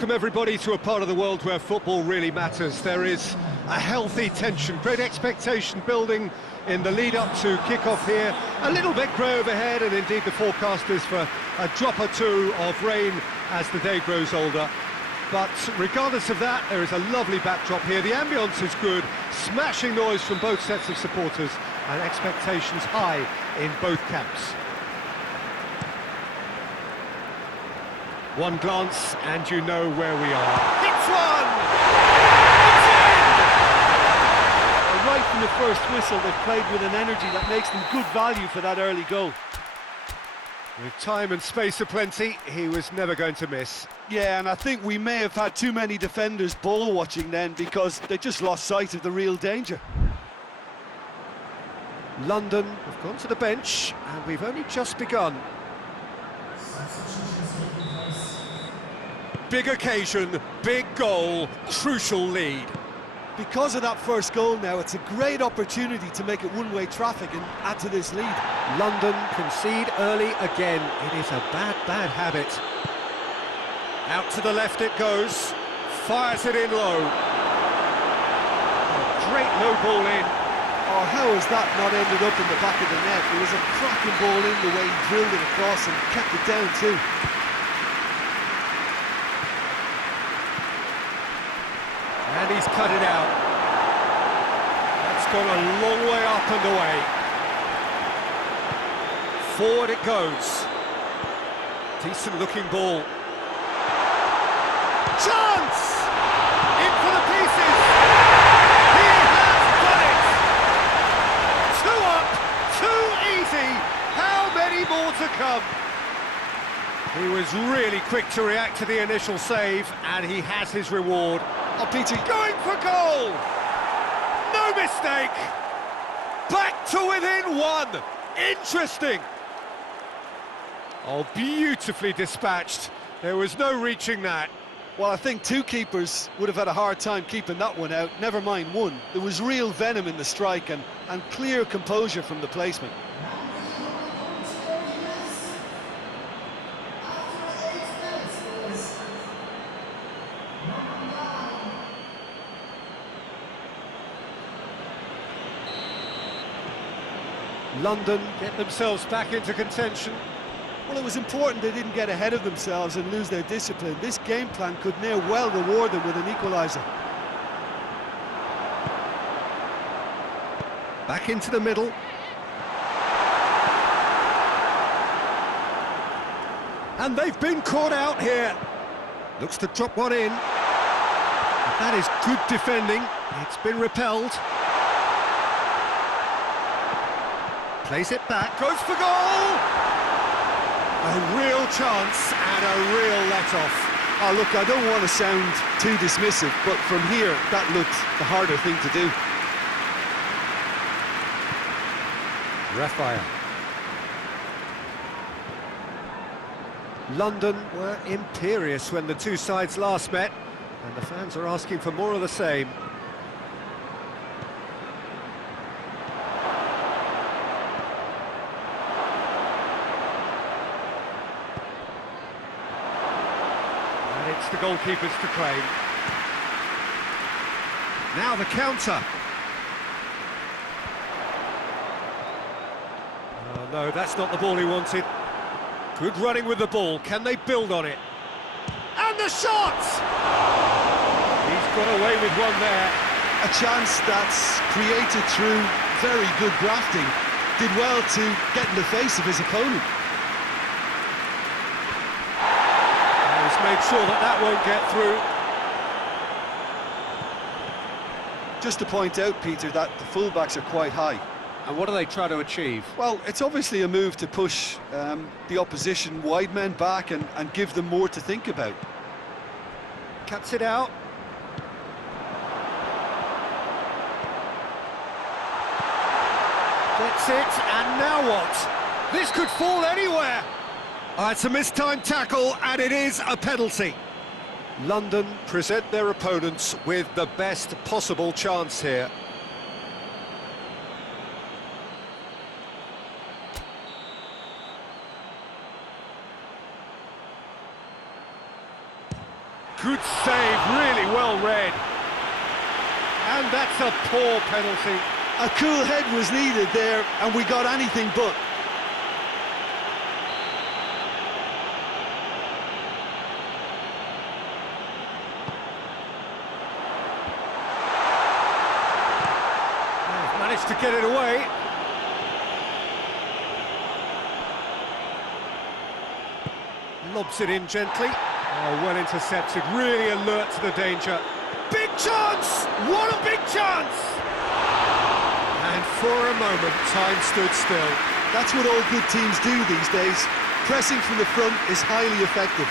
Welcome everybody to a part of the world where football really matters. There is a healthy tension, great expectation building in the lead-up to kick-off here. A little bit grey overhead, and indeed the forecast is for a drop or two of rain as the day grows older. But regardless of that, there is a lovely backdrop here. The ambience is good, smashing noise from both sets of supporters, and expectations high in both camps. One glance and you know where we are. Hits one! It's in! Right from the first whistle, they've played with an energy that makes them good value for that early goal. With time and space aplenty, he was never going to miss. Yeah, and I think we may have had too many defenders ball watching then because they just lost sight of the real danger. London have gone to the bench and we've only just begun. Big occasion, big goal, crucial lead. Because of that first goal now, it's a great opportunity to make it one-way traffic and add to this lead. London concede early again. It is a bad, bad habit. Out to the left it goes. Fires it in low. A great low ball in. Oh, how has that not ended up in the back of the net? It was a cracking ball in the way he drilled it across and kept it down too. And he's cut it out. That's gone a long way up and away. Forward it goes. Decent looking ball. Chance! In for the pieces! He has done it! 2 up, too easy! How many more to come? He was really quick to react to the initial save, and he has his reward. Oh, Peter, Going for goal! No mistake! Back to within 1! Interesting! Oh, beautifully dispatched. There was no reaching that. well, I think two keepers would have had a hard time keeping that one out, never mind one. There was real venom in the strike and clear composure from the placement. London get themselves back into contention. Well, it was important they didn't get ahead of themselves and lose their discipline. This game plan could near well reward them with an equaliser. Back into the middle. And they've been caught out here. Looks to drop one in. But that is good defending. It's been repelled. Plays it back, goes for goal! A real chance and a real let-off. Oh, look, I don't want to sound too dismissive, but from here, that looked the harder thing to do. Raphael. London were imperious when the two sides last met, and the fans are asking for more of the same. And it's the goalkeepers to claim. Now the counter. Oh, no, that's not the ball he wanted. Good running with the ball. Can they build on it? And the shot! He's got away with one there. A chance that's created through very good grafting. Did well to get in the face of his opponent. He's made sure that that won't get through. Just to point out, Peter, that the fullbacks are quite high. And what do they try to achieve? Well, it's obviously a move to push the opposition wide men back and give them more to think about. Cuts it out. Gets it, and now what? This could fall anywhere. It's a mistimed tackle, and it is a penalty. London present their opponents with the best possible chance here. Good save, really well read. And that's a poor penalty. A cool head was needed there, and we got anything but. They've managed to get it away. Lobs it in gently. Oh, well intercepted, really alert to the danger. Big chance! What a big chance! And for a moment, time stood still. That's what all good teams do these days. Pressing from the front is highly effective.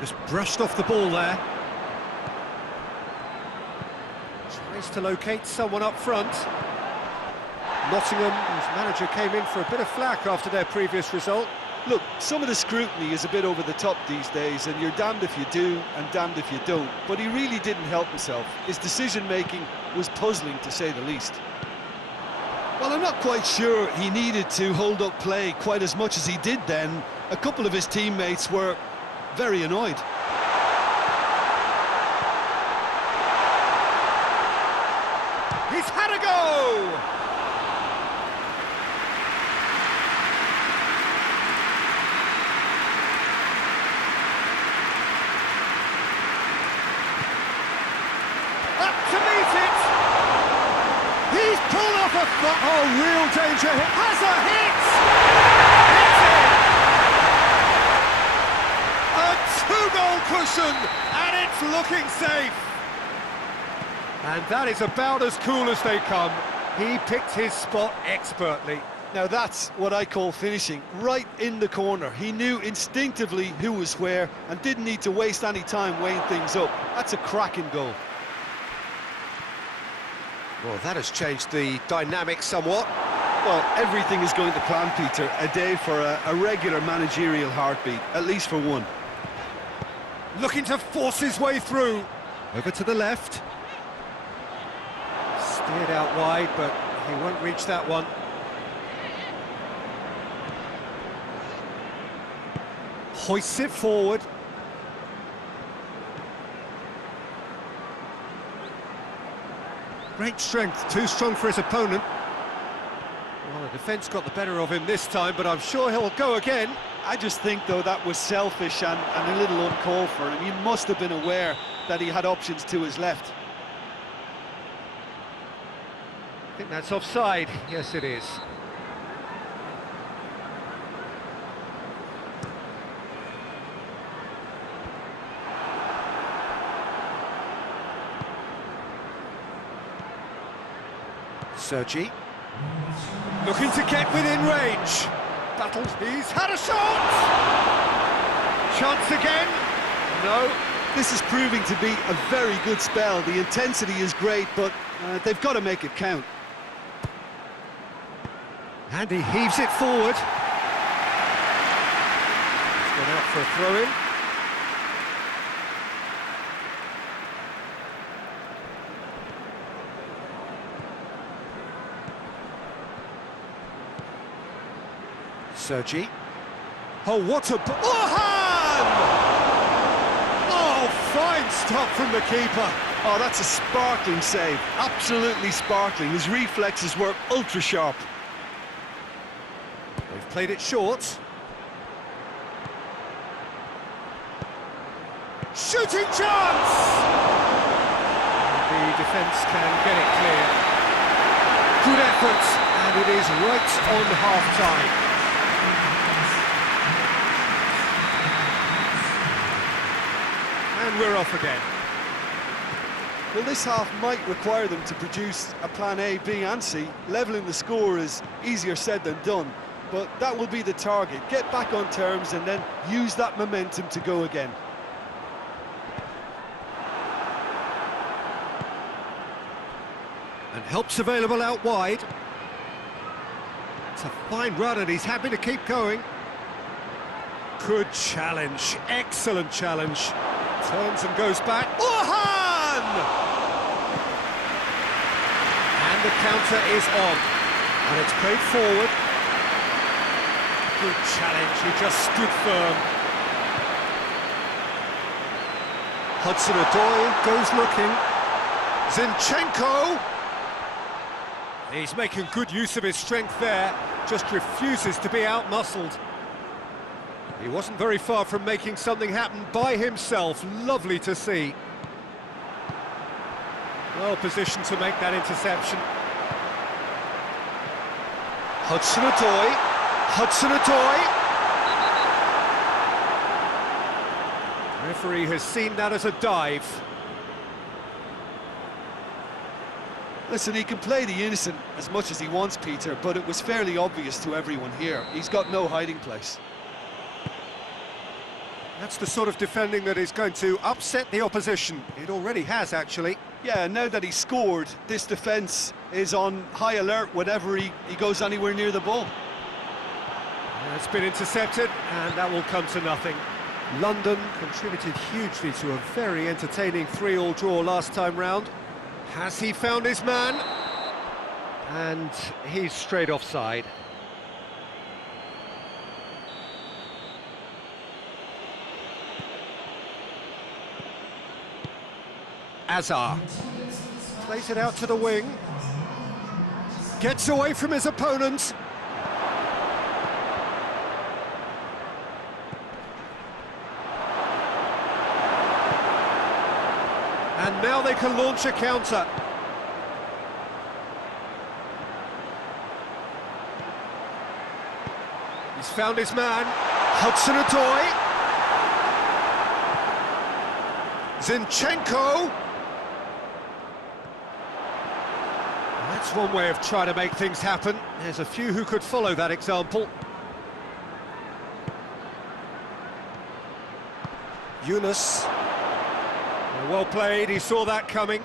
Just brushed off the ball there. Tries to locate someone up front. Nottingham, whose manager came in for a bit of flack after their previous result. Look, some of the scrutiny is a bit over the top these days, and you're damned if you do and damned if you don't. But he really didn't help himself. His decision-making was puzzling, to say the least. Well, I'm not quite sure he needed to hold up play quite as much as he did then. A couple of his teammates were very annoyed. He's had a go! Up to meet it! He's pulled off a foot. Oh, real danger. Has a hit! Hits it! A two-goal cushion, and it's looking safe. And that is about as cool as they come. He picked his spot expertly. Now that's what I call finishing, right in the corner. He knew instinctively who was where and didn't need to waste any time weighing things up. That's a cracking goal. Well, that has changed the dynamic somewhat. Well, everything is going to plan, Peter. A day for a regular managerial heartbeat, at least for one. Looking to force his way through. Over to the left. Steered out wide, but he won't reach that one. Hoists it forward. Great strength, too strong for his opponent. Well, the defence got the better of him this time, but I'm sure he'll go again. I just think, though, that was selfish and a little uncalled for him. He must have been aware that he had options to his left. I think that's offside. Yes, it is. Sergi. Looking to get within range. Battles. He's had a shot! Chance again. No. This is proving to be a very good spell. The intensity is great, but they've got to make it count. And he heaves it forward. He's gone out for a throw-in. Sergi. Oh, what a... Oh, fine stop from the keeper. Oh, that's a sparkling save. Absolutely sparkling. His reflexes were ultra-sharp. They've played it short. Shooting chance! The defence can get it clear. Good effort, and it is right on half-time. And we're off again. Well, this half might require them to produce a plan A, B and C. Levelling the score is easier said than done, but that will be the target. Get back on terms and then use that momentum to go again. And help's available out wide. It's a fine run and he's happy to keep going. Good challenge, excellent challenge. Turns and goes back. Orhan! And the counter is on. And it's played forward. Good challenge, he just stood firm. Hudson-Odoi goes looking. Zinchenko! He's making good use of his strength there, just refuses to be out-muscled. He wasn't very far from making something happen by himself. Lovely to see. Well positioned to make that interception. Hudson-Odoi. Hudson-Odoi. Referee has seen that as a dive. Listen, he can play the innocent as much as he wants, Peter, but it was fairly obvious to everyone here. He's got no hiding place. That's the sort of defending that is going to upset the opposition. It already has, actually. Yeah, now that he's scored, this defence is on high alert whenever he goes anywhere near the ball. It's been intercepted, and that will come to nothing. London contributed hugely to a very entertaining 3-3 draw last time round. Has he found his man? And he's straight offside. Azar plays it out to the wing, gets away from his opponent. And now they can launch a counter. He's found his man, Hudson-Odoi. Zinchenko. That's one way of trying to make things happen. There's a few who could follow that example. Yunus. Well played, he saw that coming.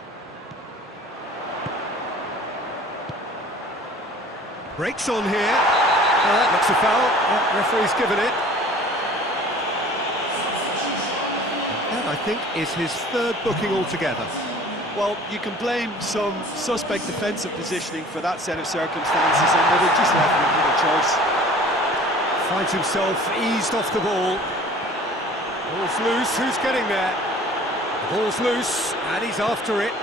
Breaks on here. That looks a foul. Referee's given it. That, I think, is his third booking altogether. Well, you can blame some suspect defensive positioning for that set of circumstances, and they were just left with no choice. Finds himself eased off the ball. Ball's loose, who's getting there? The ball's loose, and he's after it.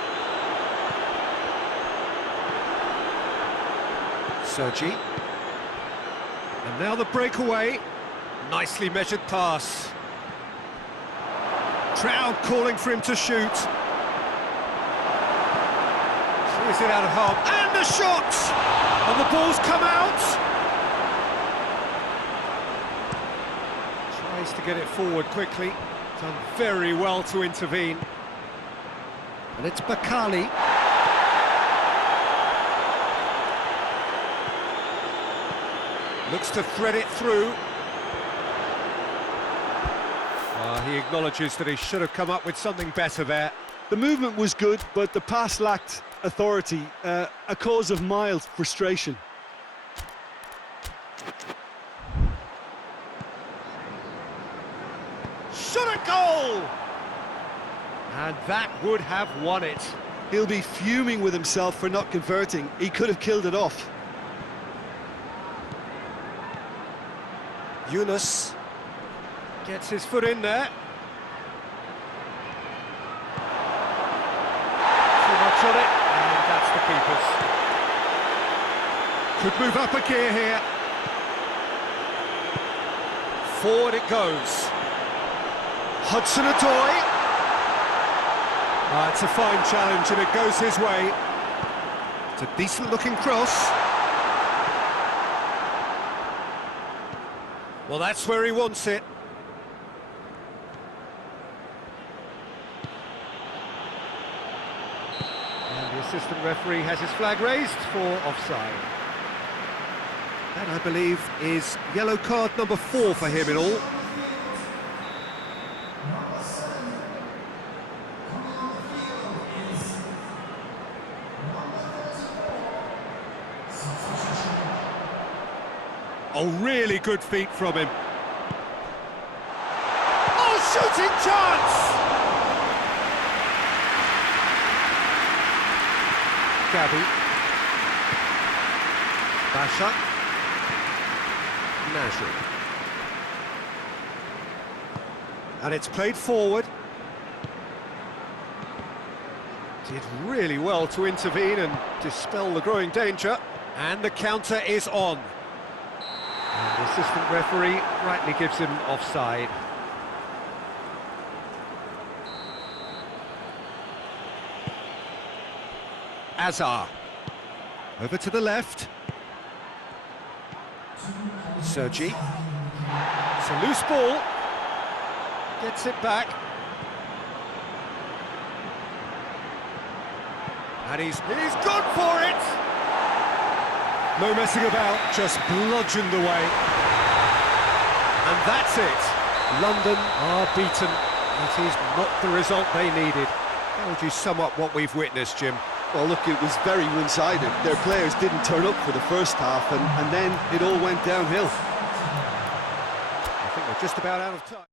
Sergi. And now the breakaway. Nicely measured pass. Crowd calling for him to shoot. Is it out of harm? And the shot! And the ball's come out! Tries to get it forward quickly. Done very well to intervene. And it's Bakali. Looks to thread it through. He acknowledges that he should have come up with something better there. The movement was good, but the pass lacked authority, a cause of mild frustration. Shot a goal! And that would have won it. He'll be fuming with himself for not converting. He could have killed it off. Yunus gets his foot in there. Too much on it, and that's the keeper's. Could move up a gear here. Forward it goes. Hudson-Odoi. It's a fine challenge, and it goes his way. It's a decent-looking cross. Well, that's where he wants it. And the assistant referee has his flag raised for offside. That, I believe, is yellow card number 4 for him in all. Oh, really good feet from him. Oh, shooting chance! Gavi. Basha. Nasri. And it's played forward. Did really well to intervene and dispel the growing danger. And the counter is on. And the assistant referee rightly gives him offside. Azar. Over to the left. Sergi. It's a loose ball. Gets it back. And he's gone for it! No messing about, just bludgeoned away. And that's it. London are beaten. It is not the result they needed. How would you sum up what we've witnessed, Jim? Well, look, it was very one-sided. Their players didn't turn up for the first half, and then it all went downhill. I think we're just about out of time.